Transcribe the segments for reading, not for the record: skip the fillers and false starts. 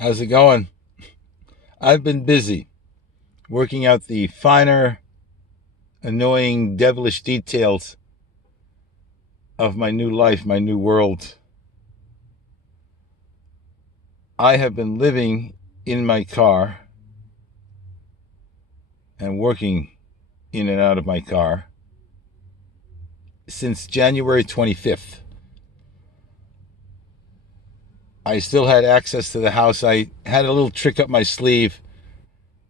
How's it going? I've been busy working out the finer, annoying, devilish details of my new life, my new world. I have been living in my car and working in and out of my car since January 25th. I still had access to the house. I had a little trick up my sleeve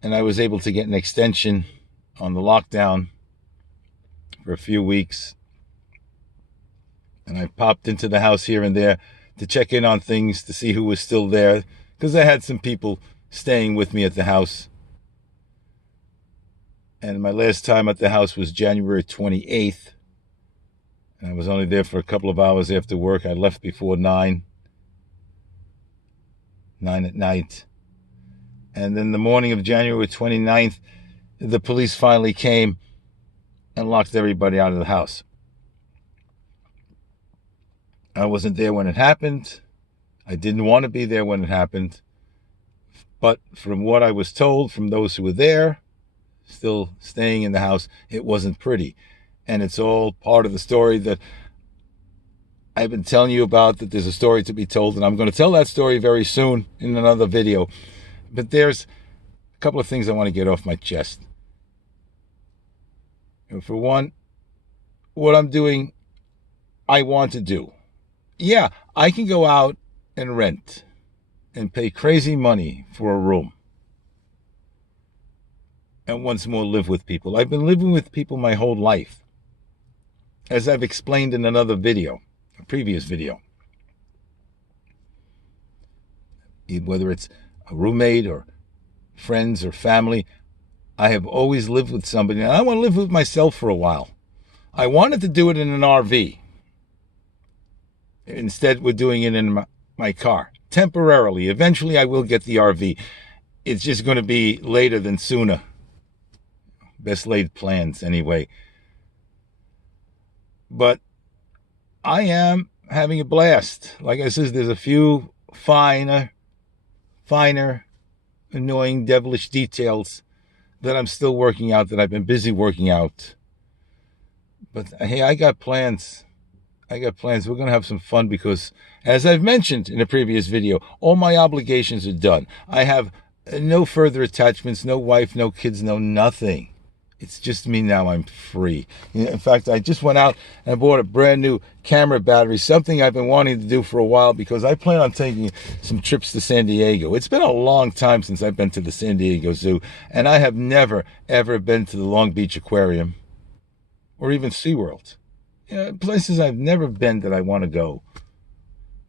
and I was able to get an extension on the lockdown for a few weeks. And I popped into the house here and there to check in on things, to see who was still there, because I had some people staying with me at the house. And my last time at the house was January 28th. And I was only there for a couple of hours after work. I left before 9 at night. And then the morning of January 29th, the police finally came and locked everybody out of the house. I wasn't there when it happened. I didn't want to be there when it happened. But from what I was told from those who were there, still staying in the house, it wasn't pretty. And it's all part of the story that I've been telling you about, that there's a story to be told, and I'm going to tell that story very soon in another video. But there's a couple of things I want to get off my chest. For one, what I'm doing, I want to do. Yeah, I can go out and rent and pay crazy money for a room and once more live with people. I've been living with people my whole life, as I've explained in another video, a previous video. Whether it's a roommate or friends or family, I have always lived with somebody, and I want to live with myself for a while. I wanted to do it in an RV. Instead, we're doing it in my car, temporarily. Eventually, I will get the RV. It's just going to be later than sooner. Best laid plans, anyway. But I am having a blast. Like I said, there's a few finer, annoying, devilish details that I'm still working out, that I've been busy working out. But hey, I got plans. We're going to have some fun because, as I've mentioned in a previous video, all my obligations are done. I have no further attachments, no wife, no kids, no nothing. It's just me now. I'm free. In fact, I just went out and bought a brand new camera battery, something I've been wanting to do for a while because I plan on taking some trips to San Diego. It's been a long time since I've been to the San Diego Zoo, and I have never, ever been to the Long Beach Aquarium or even SeaWorld. Places I've never been that I want to go.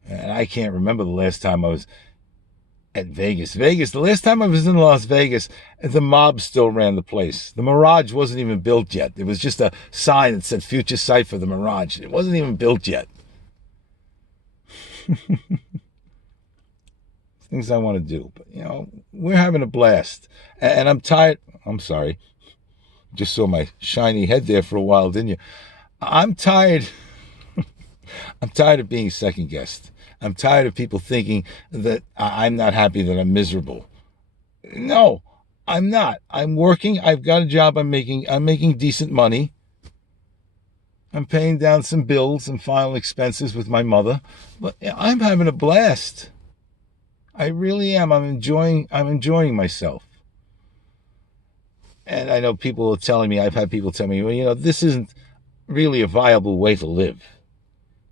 And I can't remember the last time I was at Vegas. The last time I was in Las Vegas, the mob still ran the place. The Mirage wasn't even built yet. There was just a sign that said future site for the Mirage. It wasn't even built yet. Things I want to do. But, we're having a blast. And I'm tired. I'm sorry. Just saw my shiny head there for a while, didn't you? I'm tired. I'm tired of being second guessed. I'm tired of people thinking that I'm not happy, that I'm miserable. No, I'm not. I'm working. I've got a job. I'm making decent money. I'm paying down some bills and final expenses with my mother. But I'm having a blast. I really am. I'm enjoying myself. And I know people are telling me, I've had people tell me, well, this isn't really a viable way to live.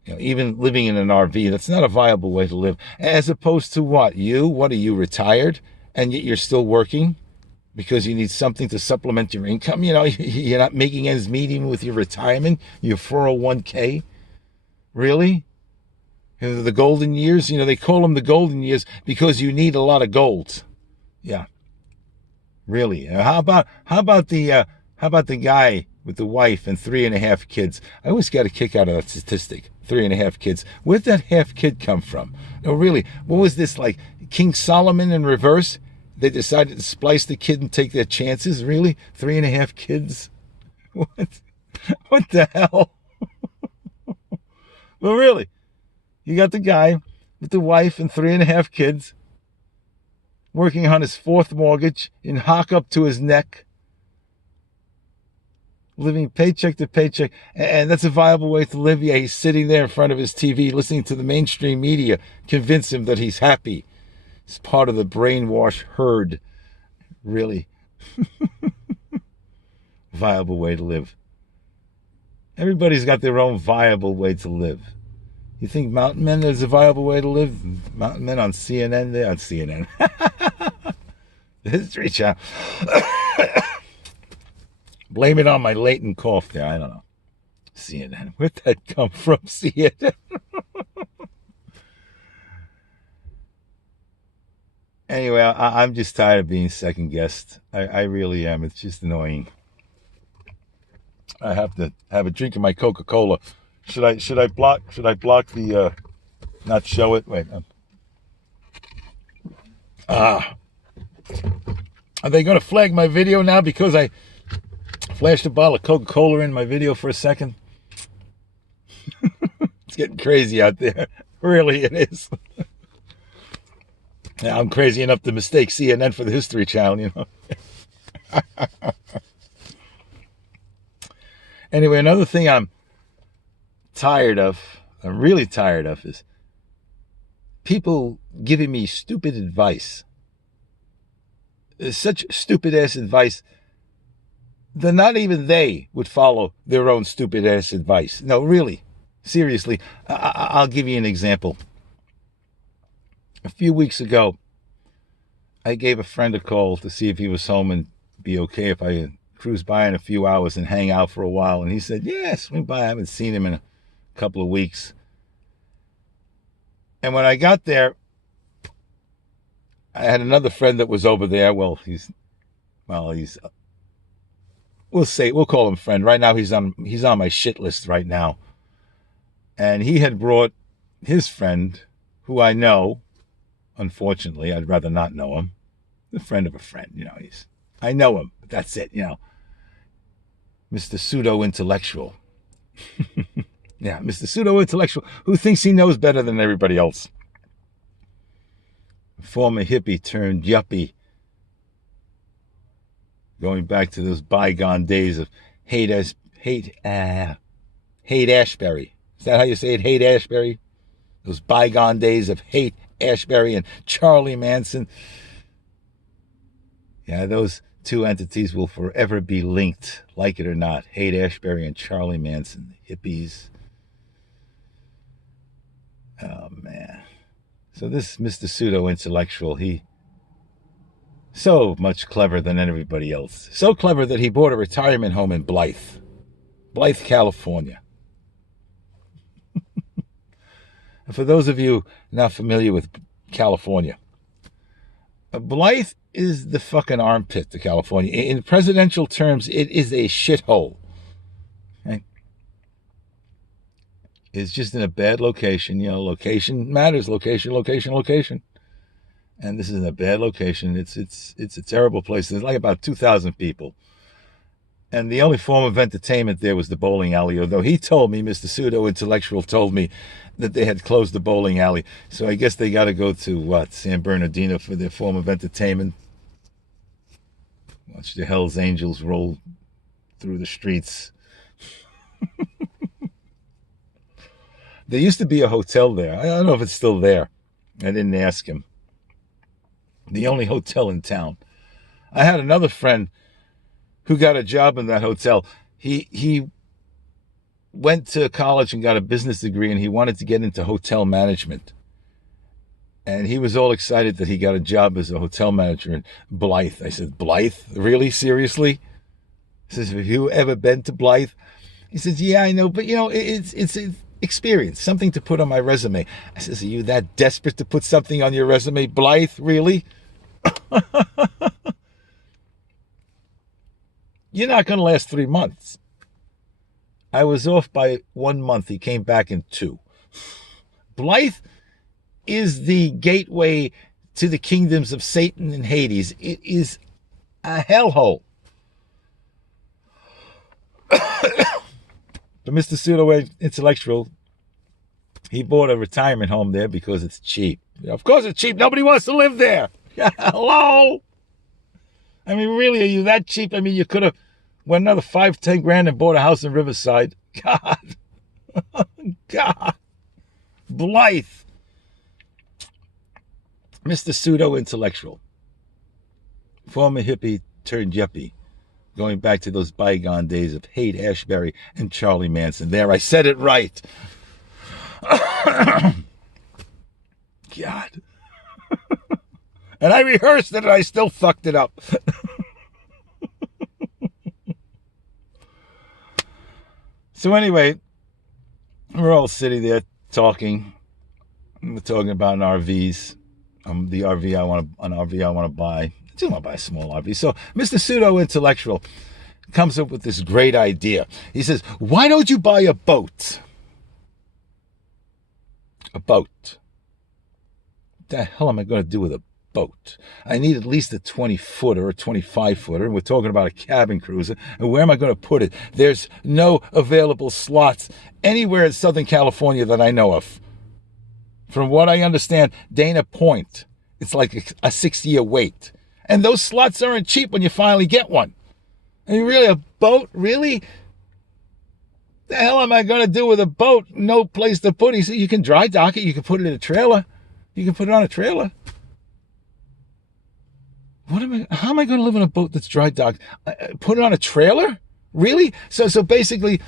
Even living in an RV, that's not a viable way to live. As opposed to what? What are you, retired? And yet you're still working because you need something to supplement your income? You're not making ends meet even with your retirement, your 401k? Really? The golden years? They call them the golden years because you need a lot of gold. Yeah. Really? How about the guy with the wife and 3.5 kids? I always got a kick out of that statistic. 3.5 kids. Where'd that half kid come from? No, really. What was this, like King Solomon in reverse? They decided to splice the kid and take their chances? Really? 3.5 kids? What? What the hell? Well, really. You got the guy with the wife and 3.5 kids. working on his fourth mortgage, in hock up to his neck, living paycheck to paycheck, and that's a viable way to live. Yeah, he's sitting there in front of his TV listening to the mainstream media convince him that he's happy. He's part of the brainwash herd. Really. Viable way to live. Everybody's got their own viable way to live. You think Mountain Men is a viable way to live? Mountain Men on CNN? They're on CNN. The History Channel. Blame it on my latent cough there. I don't know. CNN. Where'd that come from? CNN. Anyway, I'm just tired of being second guessed. I really am. It's just annoying. I have to have a drink of my Coca-Cola. Should I block the not show it? Wait. Are they going to flag my video now because I flashed a bottle of Coca-Cola in my video for a second? It's getting crazy out there. Really, it is. Yeah, I'm crazy enough to mistake CNN for the History Channel, you know. Anyway, another thing I'm really tired of, is people giving me stupid advice. Such stupid-ass advice that not even they would follow their own stupid-ass advice. No, really. Seriously. I'll give you an example. A few weeks ago, I gave a friend a call to see if he was home and be okay if I cruise by in a few hours and hang out for a while. And he said, yeah, swing by. I haven't seen him in a couple of weeks. And when I got there, I had another friend that was over there. We'll call him friend. Right now he's on my shit list right now. And he had brought his friend, who I know. Unfortunately, I'd rather not know him. The friend of a friend, you know, I know him, but that's it, you know. Mr. Pseudo-intellectual. Yeah, Mr. Pseudo-intellectual, who thinks he knows better than everybody else. Former hippie turned yuppie. Going back to those bygone days of Haight-Ashbury. Is that how you say it? Haight-Ashbury? Those bygone days of Haight-Ashbury and Charlie Manson. Yeah, those two entities will forever be linked, like it or not. Haight-Ashbury and Charlie Manson, hippies. Oh, man. So this Mr. Pseudo-intellectual, he so much clever than everybody else. So clever that he bought a retirement home in Blythe, California. And for those of you not familiar with California, Blythe is the fucking armpit to California. In presidential terms, it is a shithole. Right? It's just in a bad location. You know, location matters. Location. And this is in a bad location. It's a terrible place. There's like about 2,000 people. And the only form of entertainment there was the bowling alley, although he told me, Mr. Pseudo-intellectual told me, that they had closed the bowling alley. So I guess they got to go to, San Bernardino for their form of entertainment. Watch the Hells Angels roll through the streets. There used to be a hotel there. I don't know if it's still there. I didn't ask him. The only hotel in town. I had another friend who got a job in that hotel. He went to college and got a business degree, and he wanted to get into hotel management. And he was all excited that he got a job as a hotel manager in Blythe. I said, Blythe? Really? Seriously? He says, have you ever been to Blythe? He says, yeah, I know, but you know, it's experience, something to put on my resume. I says, are you that desperate to put something on your resume? Blythe? Really? You're not going to last 3 months. I was off by 1 month. He came back in 2. Blythe is the gateway to the kingdoms of Satan and Hades. It is a hellhole. But Mr. Pseudo-intellectual, he bought a retirement home there because it's cheap. Of course it's cheap. Nobody wants to live there. Hello? I mean, really, are you that cheap? I mean, you could have went another 5-10 grand and bought a house in Riverside. God. God. Blythe. Mr. Pseudo-intellectual. Former hippie turned yuppie. Going back to those bygone days of Haight-Ashbury and Charlie Manson. There, I said it right. God. And I rehearsed it and I still fucked it up. So anyway, we're all sitting there talking. We're talking about RVs. The RV I want to buy. I do want to buy a small RV. So Mr. Pseudo-intellectual comes up with this great idea. He says, why don't you buy a boat? A boat. What the hell am I going to do with a boat? I need at least a 20-footer or a 25-footer. And we're talking about a cabin cruiser. And where am I going to put it? There's no available slots anywhere in Southern California that I know of. From what I understand, Dana Point, it's like a 6-year wait. And those slots aren't cheap when you finally get one. I mean, really, a boat? Really? The hell am I going to do with a boat? No place to put it. He said, you can dry dock it. You can put it in a trailer. You can put it on a trailer. How am I going to live in a boat that's dry docked? Put it on a trailer? Really? So basically,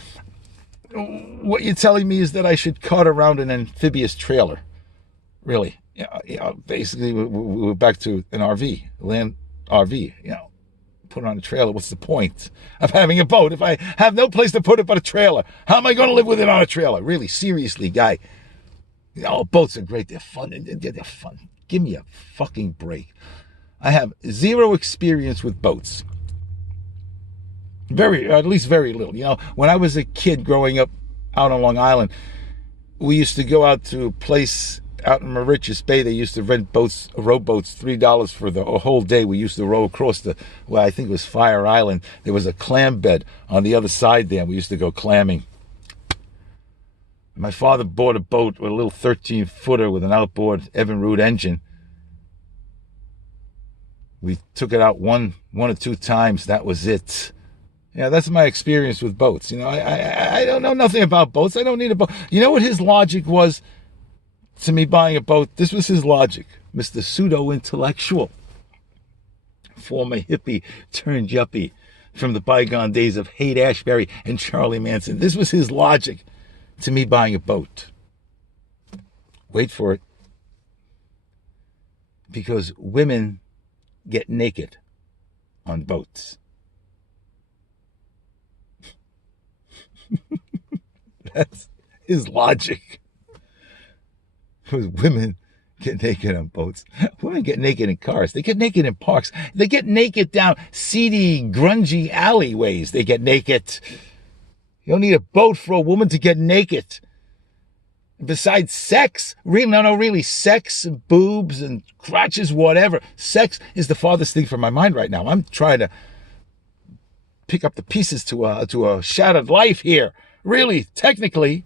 what you're telling me is that I should cart around an amphibious trailer. Really? Basically, we're back to an RV, land RV, put it on a trailer. What's the point of having a boat if I have no place to put it but a trailer? How am I going to live with it on a trailer? Really, seriously, guy. Boats are great. They're fun. They're fun. Give me a fucking break. I have zero experience with boats. At least very little. When I was a kid growing up out on Long Island, we used to go out to a place out in Mauritius Bay. They used to rent rowboats, $3 for the whole day. We used to row across I think it was Fire Island. There was a clam bed on the other side there. We used to go clamming. My father bought a boat with a little 13-footer with an outboard Evinrude engine. We took it out one or two times. That was it. Yeah, that's my experience with boats. I don't know nothing about boats. I don't need a boat. You know what his logic was to me buying a boat? This was his logic. Mr. Pseudo-intellectual. Former hippie turned yuppie from the bygone days of Haight-Ashbury and Charlie Manson. This was his logic to me buying a boat. Wait for it. Because women get naked on boats. That's his logic. Because women get naked on boats. Women get naked in cars. They get naked in parks. They get naked down seedy, grungy alleyways. They get naked. You don't need a boat for a woman to get naked. Besides sex, really, sex, and boobs and crotches, whatever. Sex is the farthest thing from my mind right now. I'm trying to pick up the pieces to a shattered life here. Really, technically.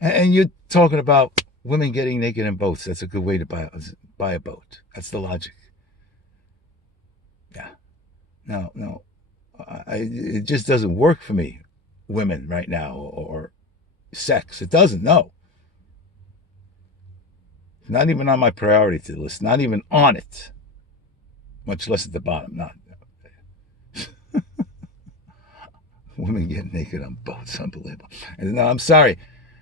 And you're talking about women getting naked in boats. That's a good way to buy a boat. That's the logic. Yeah. No. It just doesn't work for me. Women right now or sex. It doesn't, no. Not even on my priority list. Not even on it. Much less at the bottom. Not. Women get naked on boats. Unbelievable. And no, I'm sorry.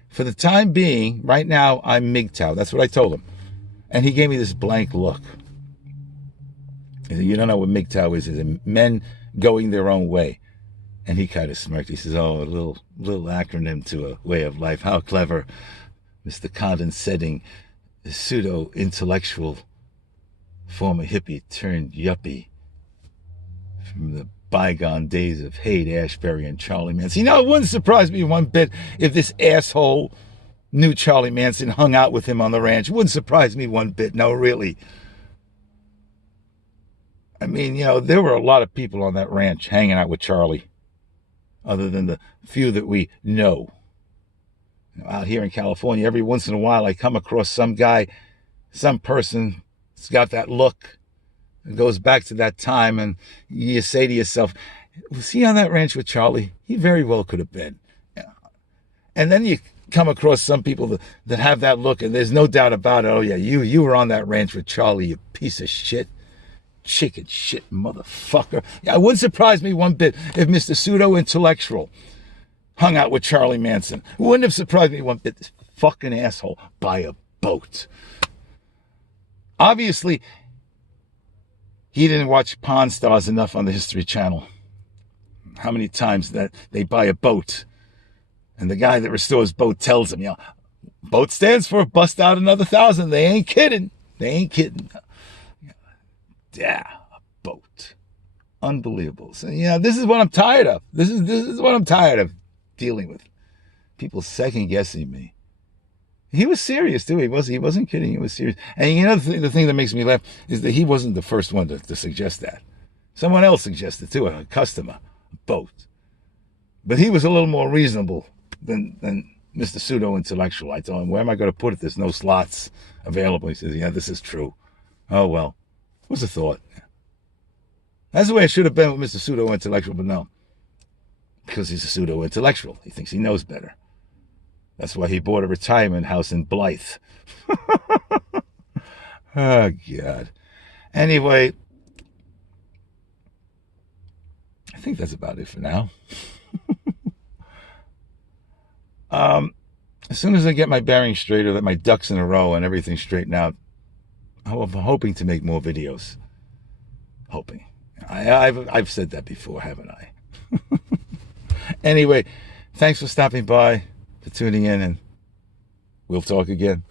For the time being, right now, I'm MGTOW. That's what I told him. And he gave me this blank look. He said, you don't know what MGTOW is. It's men going their own way. And he kind of smirked. He says, oh, a little acronym to a way of life. How clever, Mr. Condescending, pseudo-intellectual, former hippie turned yuppie from the bygone days of Haight-Ashbury and Charlie Manson. It wouldn't surprise me one bit if this asshole knew Charlie Manson, hung out with him on the ranch. It wouldn't surprise me one bit. No, really. I mean, there were a lot of people on that ranch hanging out with Charlie, other than the few that we know. Out here in California, every once in a while, I come across some guy, some person, It's got that look. It goes back to that time, and you say to yourself, was he on that ranch with Charlie? He very well could have been. And then you come across some people that have that look, and there's no doubt about it. Oh, yeah, you were on that ranch with Charlie, you piece of shit. Chicken shit motherfucker. Yeah, it wouldn't surprise me one bit if Mr. Pseudo-Intellectual hung out with Charlie Manson. It wouldn't have surprised me one bit. This fucking asshole by a boat. Obviously, he didn't watch Pawn Stars enough on the History Channel. How many times that they buy a boat, and the guy that restores boat tells him, boat stands for bust out another 1,000. They ain't kidding. They ain't kidding. Yeah, a boat. Unbelievable. So, this is what I'm tired of. This is what I'm tired of dealing with. People second guessing me. He was serious too. He wasn't kidding. He was serious. And the thing that makes me laugh is that he wasn't the first one to suggest that. Someone else suggested too, a customer, a boat. But he was a little more reasonable than Mr. Pseudo-Intellectual. I told him, where am I going to put it? There's no slots available. He says, yeah, this is true. Oh, well. What's the thought? That's the way it should have been with Mr. Pseudo-Intellectual, but no. Because he's a pseudo-intellectual. He thinks he knows better. That's why he bought a retirement house in Blythe. Oh, God. Anyway, I think that's about it for now. As soon as I get my bearings straight, or that my ducks in a row and everything straightened out, I'm hoping to make more videos. Hoping. I've said that before, haven't I? Anyway, thanks for stopping by, for tuning in, and we'll talk again.